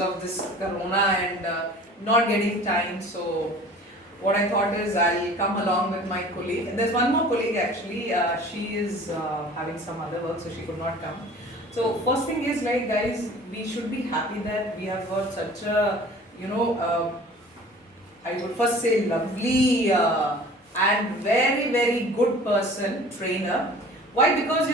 of this corona and not getting time. So what I thought is I'll come along with my colleague. And there's one more colleague actually. She is having some other work, so she could not come. So first thing is, like, guys, we should be happy that we have got such a, I would first say lovely and very, very good person, trainer. Why? Because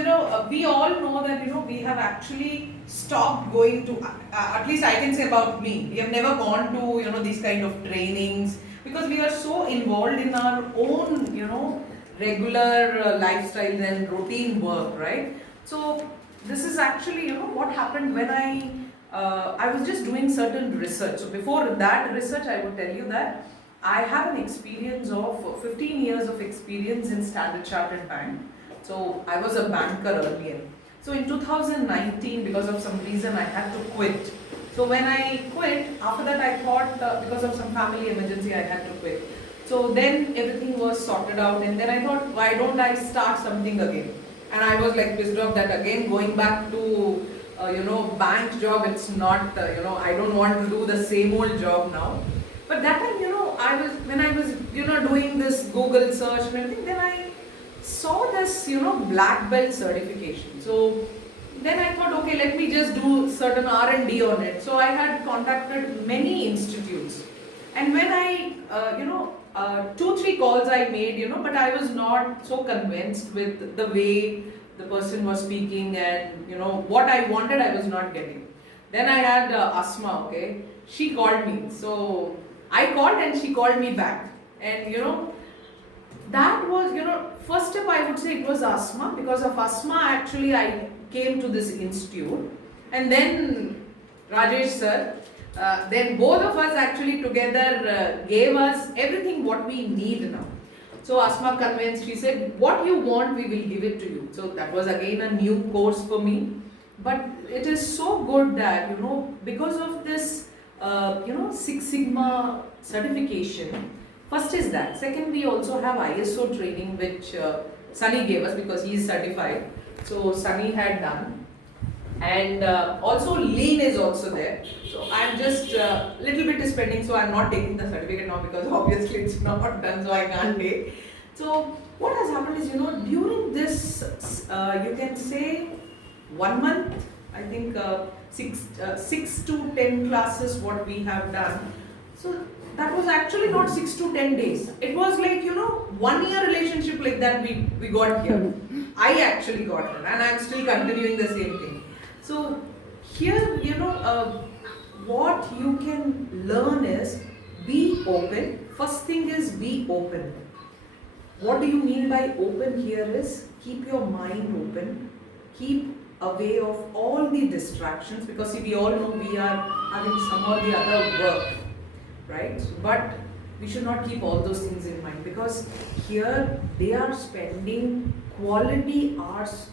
we all know that we have actually stopped going to, at least I can say about me, we have never gone to these kind of trainings, because we are so involved in our own regular lifestyles and routine work, right? So this is actually what happened when I was just doing certain research. So before that research, I would tell you that I have an experience of 15 years of experience in Standard Chartered Bank. So I was a banker earlier. So in 2019, because of some reason, I had to quit. So when I quit, after that I thought because of some family emergency, I had to quit. So then everything was sorted out, and then I thought, why don't I start something again? And I was like pissed off that again going back to bank job, it's not I don't want to do the same old job now. But that time when I was doing this Google search and everything, then I saw this black belt certification. So then I thought, okay, let me just do certain R&D on it. So I had contacted many institutes, and when I 2-3 calls I made, but I was not so convinced with the way the person was speaking, and what I wanted I was not getting. Then I had Asma, okay, she called me. So I called and she called me back, and that was first step, I would say it was Asma. Because of Asma actually I came to this institute, and then Rajesh sir, then both of us actually together gave us everything what we need now. So Asma convinced, she said, what you want we will give it to you. So that was again a new course for me, but it is so good that because of this Six Sigma certification. First is that. Second, we also have ISO training, which Sunny gave us because he is certified. So Sunny had done, and also Lean is also there. So I'm just little bit is pending, so I'm not taking the certificate now because obviously it's not done, so I can't take. So what has happened is during this you can say 1 month, I think 6 to 10 classes what we have done. So that was actually not 6 to 10 days. It was like 1 year relationship like that we got here. I actually got it, and I'm still continuing the same thing. So here what you can learn is be open. First thing is be open. What do you mean by open here is keep your mind open, keep away of all the distractions, because see, we all know we are having some or the other work, right? But we should not keep all those things in mind, because here they are spending quality hours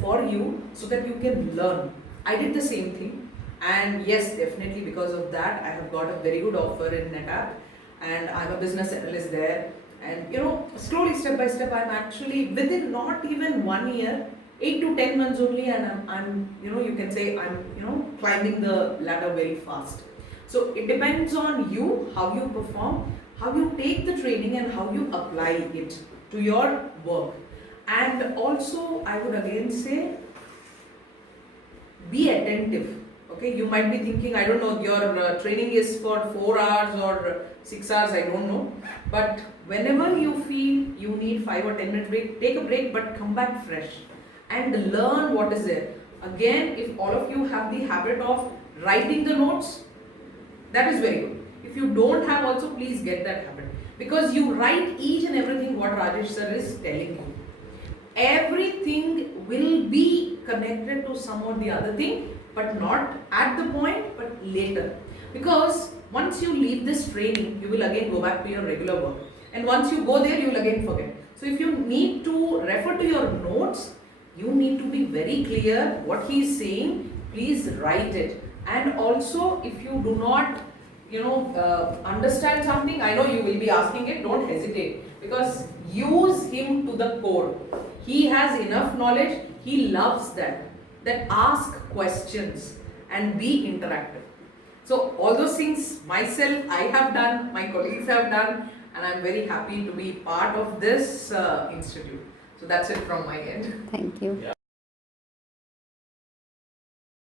for you so that you can learn. I did the same thing, and yes, definitely because of that I have got a very good offer in NetApp, and I'm a business analyst there. And slowly, step by step, I'm actually within not even 1 year, 8 to 10 months only, and I'm you can say I'm climbing the ladder very fast. So it depends on you, how you perform, how you take the training, and how you apply it to your work. And also I would again say be attentive. Okay, you might be thinking, I don't know, your training is for 4 hours or 6 hours, I don't know. But whenever you feel you need 5 or 10 minute break, take a break, but come back fresh and learn what is there. Again, if all of you have the habit of writing the notes, that is very good. If you don't have also, please get that habit, because you write each and everything what Rajesh sir is telling you. Everything will be connected to some or the other thing, but not at the point, but later. Because once you leave this training, you will again go back to your regular work. And once you go there, you will again forget. So if you need to refer to your notes, you need to be very clear what he is saying. Please write it. And also, if you do not understand something, I know you will be asking it, don't hesitate, because use him to the core. He has enough knowledge, he loves that ask questions and be interactive. So all those things myself I have done, my colleagues have done, and I'm very happy to be part of this institute. So that's it from my end. Thank you.